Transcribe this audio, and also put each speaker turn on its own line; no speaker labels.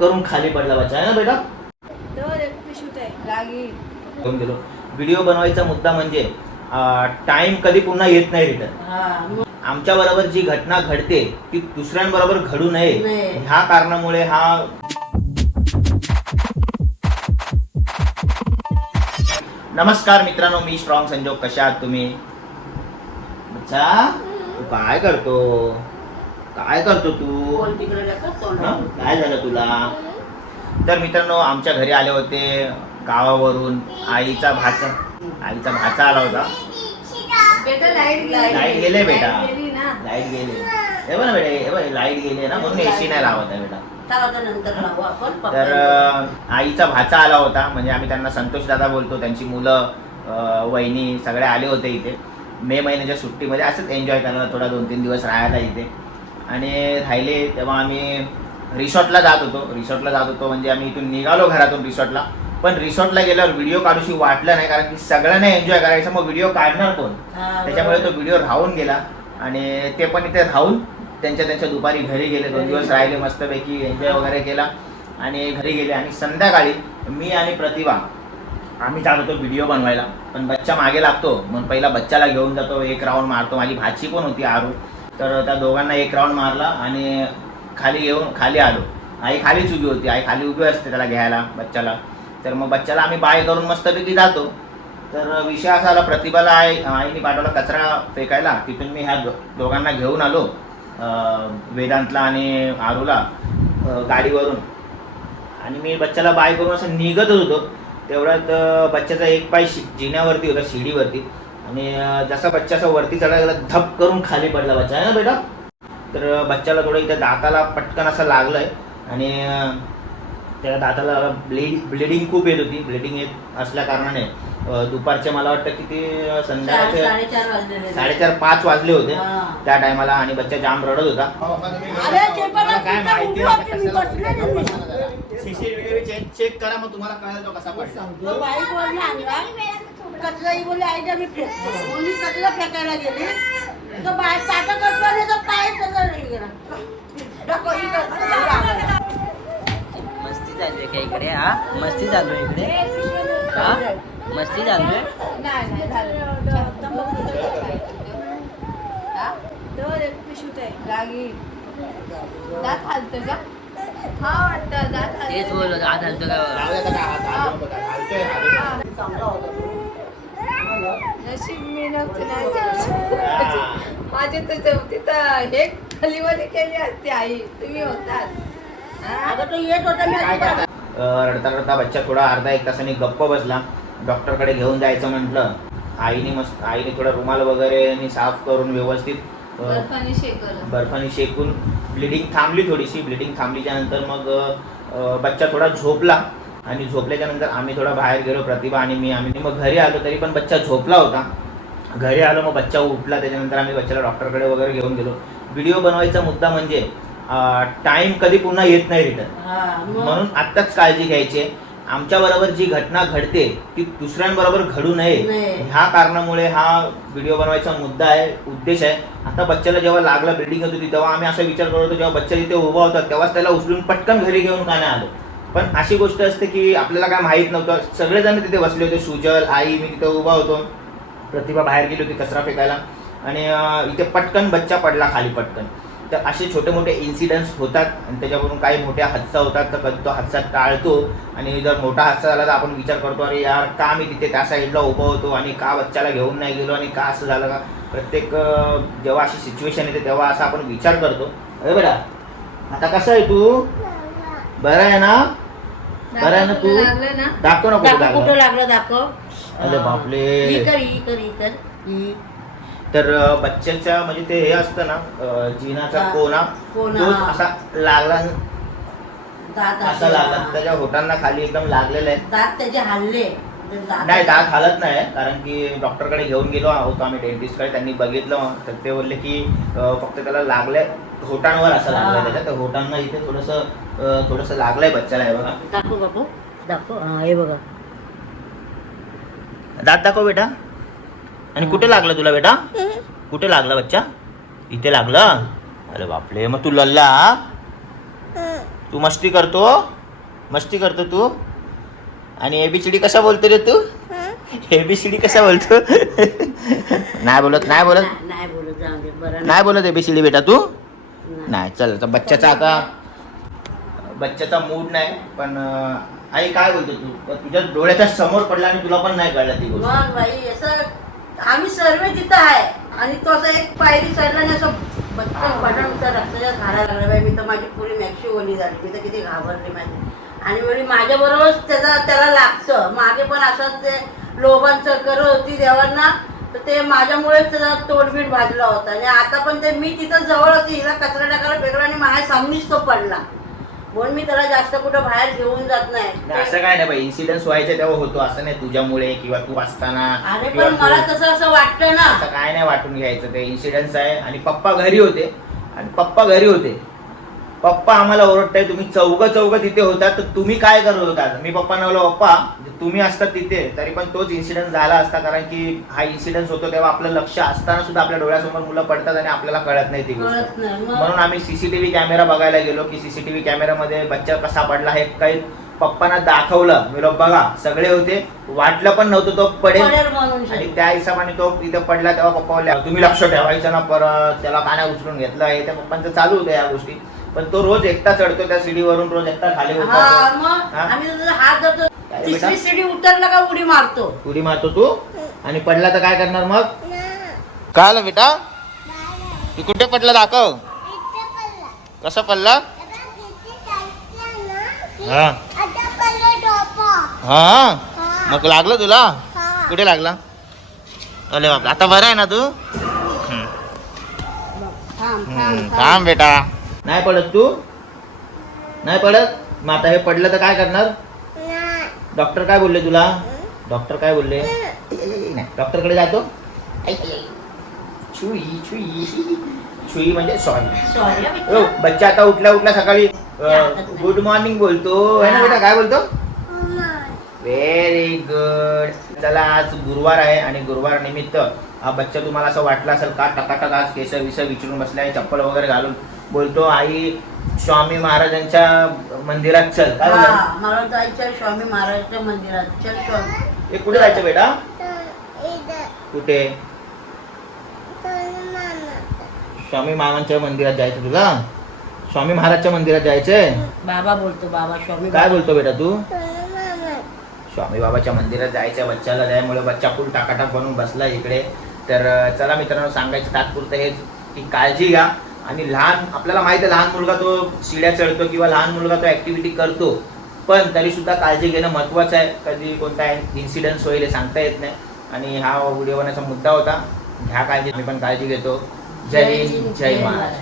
करून खाली पडला बच्चा आहे ना बेटा? घेऊन गेलो व्हिडिओ बनवायचा मुद्दा म्हणजे टाइम कधी पुन्हा येत नाही रिटर्न
हा,
आमच्या बरोबर जी घटना घडते ती दुसऱ्यांबरोबर घडू नये. ह्या कारणामुळे हा नमस्कार मित्रांनो मी स्ट्रॉंग संजोग. कशा आहात तुम्ही? काय करतो? काय करतो तू?
तिकडे तोंड?
काय झालं तुला? तर मित्रांनो आमच्या घरी आले होते गावावरून. आईचा भाचा. आईचा भाचा आला होता.
बेटा लाइट गेली.
लाइट गेले बेटा.
लाइट गेली ना.
लाइट गेले. हे बघ ना बेटा हे बघ लाइट गेली ना. म्हणून एसी नाही लावत आहे बेटा.
आता नंतर लावू आपण.
तर
पप्पा
अं, आईचा भाचा आला होता. म्हणजे आम्ही त्यांना संतोष दादा बोलतो. त्यांची मुलं अं, वहिनी सगळे आले होते इथे. मे महिन्याच्या सुट्टीमध्ये असंच एन्जॉय करायला थोडा दोन तीन दिवस राहायला इथे. आणि राहिले तेव्हा आम्ही रिसॉर्टला जात होतो. रिसॉर्टला जात होतो म्हणजे आम्ही इथून निघालो घरातून रिसॉर्टला. पण रिसॉर्टला गेल्यावर व्हिडिओ काढूशी वाटलं नाही कारण की सगळ्यांना एन्जॉय करायचं मग व्हिडिओ काढणार कोण? त्याच्यामुळे तो. व्हिडिओ राहून गेला आणि ते पण इथे राहून त्यांच्या त्यांच्या दुपारी घरी गेले. दोन दिवस राहिले मस्तपैकी एन्जॉय वगैरे केला आणि घरी गेले. आणि संध्याकाळी मी आणि प्रतिभा आम्ही जात होतो व्हिडिओ बनवायला. पण बच्चा मागे लागतो. मग पहिला बच्चाला घेऊन जातो एक राऊंड मारतो. माझी भाची पण होती आरू. तर त्या दोघांना एक राऊंड मारला आणि खाली येऊन खाली आलो. आई खालीच उभी होती. आई खाली उभी असते त्याला घ्यायला बच्चाला तर मग बच्चाला आम्ही बाय करून मस्तपैकी जातो. तर विषय असा आला प्रतिभाला आई आईने पाठवला कचरा फेकायला. तिथून मी ह्या दो- दोघांना घेऊन आलो वेदांतला आणि आरूला गाडीवरून. आणि मी बच्चाला बाय करून असं निघतच होतो. तेवढ्यात बच्च्याचा बच्चाचा एक पाय शि जिन्यावरती होता शिडीवरती. आणि जसा बच्चा असा वरती चढायला गेला धप करून खाली पडला बच्चा. आहे ना बेटा? तर बच्चाला थोडं इथं दाताला पटकन असं लागलंय. आणि त्या दाताला ब्लिड ब्लिडिंग खूप येत होती. ब्लिडिंग येत असल्या कारणाने दुपारचे मला वाटतं अं,
चार-
संध्याकाळचे
साडेचार
पाच वाजले होते. त्या टायमाला आणि बच्चा जाम रडत होता.
ते
काय माहिती चेक करा मग तुम्हाला कळेल तो कसा पडला.
तो बाईक वरनं आणला कचरा ही बोलली आईला मी फेकतो म्हणून कचरा फेकायला गेली? तो बाय पाटा करतो आणि तो पाय त्याचा नाही गेला.
मस्ती चालू आहे का इकडे हा? मस्ती चालू आहे इकडे? हा? मस्ती चालू आहे?
तर. हा? तर लागी. दात हालतं का? हा वाटतं दात
तेच
हालतं
बोललो आज हलतो का
नशीब मी नव्हते ना माझे तर तिथं हे खलीवाली केली असते आई. तुम्ही होतात. हा?
अगं तो येत होता मी अजिबात
अं, रडता रडता बच्चा थोडा अर्धा एक तासाने गप्प बसला. डॉक्टरकडे घेऊन जायचं म्हटलं. आईने मस्त आईने थोडा रुमाल वगैरे साफ करून व्यवस्थित
बर्फाने
शेकून ब्लिडिंग थांबली थोडीशी. ब्लिडिंग थांबलीच्या नंतर मग बच्चा थोडा झोपला. आणि झोपल्याच्या नंतर आम्ही थोडा बाहेर गेलो प्रतिभा आणि मी. आम्ही मग घरी आलो तरी पण बच्चा झोपला होता. घरी आलो मग बच्चा उठला. त्याच्यानंतर आम्ही बच्चाला डॉक्टरकडे वगैरे घेऊन गेलो. व्हिडिओ बनवायचा मुद्दा म्हणजे टाइम कधी पुन्हा येत नाही रिटर्न. म्हणून आत्ताच काळजी घ्यायची आमच्या बरोबर जी घटना घडते ती दुसऱ्यांबरोबर घडू नये. ह्या कारणामुळे हा व्हिडिओ बनवायचा मुद्दा आहे उद्देश आहे. आता बच्चाला जेव्हा लागला बिल्डिंग होत होती तेव्हा आम्ही असा विचार करत होतो जेव्हा बच्चा तिथे उभा होता तेव्हाच त्याला उचलून पटकन घरी घेऊन का नाही आलो? पण अशी गोष्ट असते की आपल्याला काय माहीत नव्हतं. सगळेजण तिथे बसले होते. सुजल आई मी तिथे उभा होतो. प्रतिभा बाहेर गेली होती कचरा फेकायला. आणि इथे पटकन बच्चा पडला खाली पटकन. तर असे छोटे मोठे इन्सिडेंट्स होतात आणि त्याच्यावरून काही मोठ्या हादसा होतात. तर कधी तो हादसा टाळतो. आणि जर मोठा हादसा झाला तर आपण विचार करतो अरे यार का मी तिथे त्या साईडला उभा होतो? आणि का बच्चाला घेऊन नाही गेलो? आणि का असं झालं का? प्रत्येक जेव्हा अशी सिच्युएशन येते तेव्हा असा आपण विचार करतो. अरे बरा आता कसं आहे तू? बरं आहे ना बरं आहे ना तू दाखव ना कुठे लागलं.
लागलं दाखव
अरे बापले.
ही कर ही कर ही कर ही
तर बच्चाच्या म्हणजे ते हे असतं ना अं, जिनाचा
हा.
कोना
कोना.
तोच असा लागला
दात
असा लागला. त्याच्या होटांना खाली एकदम लागलेलं आहे
दात त्याचे हल्ले
नाही दात हालत नाही कारण की डॉक्टरकडे घेऊन गेलो होतो आम्ही डेंटिस्टकडे त्यांनी बघितलं. तर ते बोलले की फक्त त्याला लागलंय होटांवर असं लागलंय. त्याच्या तर होटांना इथे थोडंसं थोडंसं लागलंय बच्चाला हे बघा.
दाखव बापू दाखव. हा हे बघा.
दात दाखव बेटा. आणि कुठे लागलं तुला बेटा? कुठे लागला बच्चा? इथे लागलं? अरे बापले मग तू लल्ला तू मस्ती करतो? मस्ती करतो तू? आणि एबीसीडी कसा बोलतो रे तू? एबीसीडी कसा बोलतो? नाही बोलत नाही बोलत?
नाही- बोलत जाऊ दे बरं
नाही. बोलत एबीसीडी बेटा तू?
नाही.
चल आता बच्च्याचा आता बच्च्याचा मूड नाही पण अं, आई काय बोलतो तू? तर तुझ्या डोळ्याच्या समोर पडला आणि तुला पण नाही कळलं ती गोष्ट.
मग बाई असं आम्ही सर्व तिथं आहे. आणि तो असं एक पायरी चढला आणि असं बच्चन बटन तर रक्ताच्या धारा लागला. बाई मी तर माझी पुरी मॅक्सी ओली झाली. मी तर किती घाबरली माझी. आणि वरी माझ्या बरोबरच त्याचा त्याला लागतं. मागे पण असंच ते लोभान चक्कर होती देवांना तर ते माझ्यामुळेच त्याचा तोडबीड भाजला होता. आणि आता पण ते मी तिथं जवळ होती हिला कचरा टाकायला फेकला आणि माझ्या सामनीच तो पडला. म्हणून मी त्याला जास्त कुठं बाहेर घेऊन जात
नाही, असं काय नाही इन्सिडेंट व्हायचे तेव्हा होतो. असं नाही तुझ्यामुळे किंवा तू असताना
अरे पण मला तसं असं वाटतं ना.
असं काय नाही वाटून घ्यायचं. ते इन्सिडेंट्स आहे. आणि पप्पा घरी होते. आणि पप्पा घरी होते. पप्पा आम्हाला ओरडताय तुम्ही चौघ चौघ तिथे होता तर तुम्ही काय करत होता? मी पप्पांना बोललो पप्पा तुम्ही असतात तिथे तरी पण तोच इन्सिडेंट झाला असता कारण की हा इन्सिडेंट होतो तेव्हा आपलं लक्ष असताना सुद्धा आपल्या डोळ्यासमोर मुलं पडतात आणि आपल्याला कळत नाही ती गोष्ट. म्हणून आम्ही सीसीटीव्ही कॅमेरा बघायला गेलो की सीसीटीव्ही कॅमेरामध्ये बच्चा कसा पडला हे काही पप्पांना दाखवलं. मी बघा सगळे होते वाटलं पण नव्हतं तो पडेल. आणि. त्या हिशोबाने तो इथं पडला तेव्हा पप्पा तुम्ही लक्ष ठेवायचं ना परत त्याला काना उचलून घेतलं हे त्या पप्पांचं चालू होतं या गोष्टी. पण तो रोज एकटा चढतो त्या सीडीवरून रोज एकटा खाली
हा
उतरतो
मग
हा?
आम्ही त्याचा हात धरतो
काय रे बेटा?
तिसरी सीडी उतरला का उडी मारतो?
उडी मारतो तू? आणि पडला तर काय करणार मग? काय आलं बेटा? तू कुठे पडला दाखव. कसा पडला? हा. हा मग लागलं तुला? कुठे लागला? अरे बाप आता बरं आहे ना तू? हम्म.
थांब
हम्म,
थांब थांब.
थांब बेटा. नाही पडत तू? नाही पडत? मग आता हे पडलं तर काय करणार? डॉक्टर काय बोलले तुला? डॉक्टर काय बोलले? नाही डॉक्टरकडे जातो. छुई छुई. छुई म्हणजे सॉरी.
सॉरी
ओ बच्चा आता उठल्या उठल्या सकाळी गुड मॉर्निंग बोलतो. है ना बेटा काय बोलतो? व्हेरी गुड चला आज गुरुवार आहे आणि गुरुवार निमित्त हा बच्चा तुम्हाला असं वाटलं असेल का टकाटक आज केस विस विचारून बसलाय चप्पल वगैरे घालून. बोलतो आई स्वामी महाराजांच्या मंदिरात चल. काय बोलला?
हा मला जायचं स्वामी महाराजच्या मंदिरात चल स्वामी
हे कुठे जायचं बेटा? कुठे? स्वामी महाराजांच्या मंदिरात जायचं तुला? स्वामी महाराजच्या मंदिरात जायचंय?
बाबा बोलतो बाबा स्वामी
काय बोलतो बेटा तू? स्वामी बाबाच्या मंदिरात जायचं बच्चाला त्यामुळे बच्चा फुल टाकाटाक बनून बसला इकडे. तर अं, चला मित्रांनो सांगायचं तात्पुरतं हेच की काळजी घ्या. आणि लहान आपल्याला माहिती आहे लहान मुलगा तो शिड्या चढतो किंवा लहान मुलगा तो ऍक्टिव्हिटी करतो. पण तरी सुद्धा काळजी घेणं महत्त्वाचं आहे. कधी कोणता इन्सिडन्स होईल हे सांगता येत नाही. आणि हा व्हिडिओ बनण्याचा मुद्दा होता. घ्या काळजी मी पण काळजी घेतो. जय हिंद जय महाराज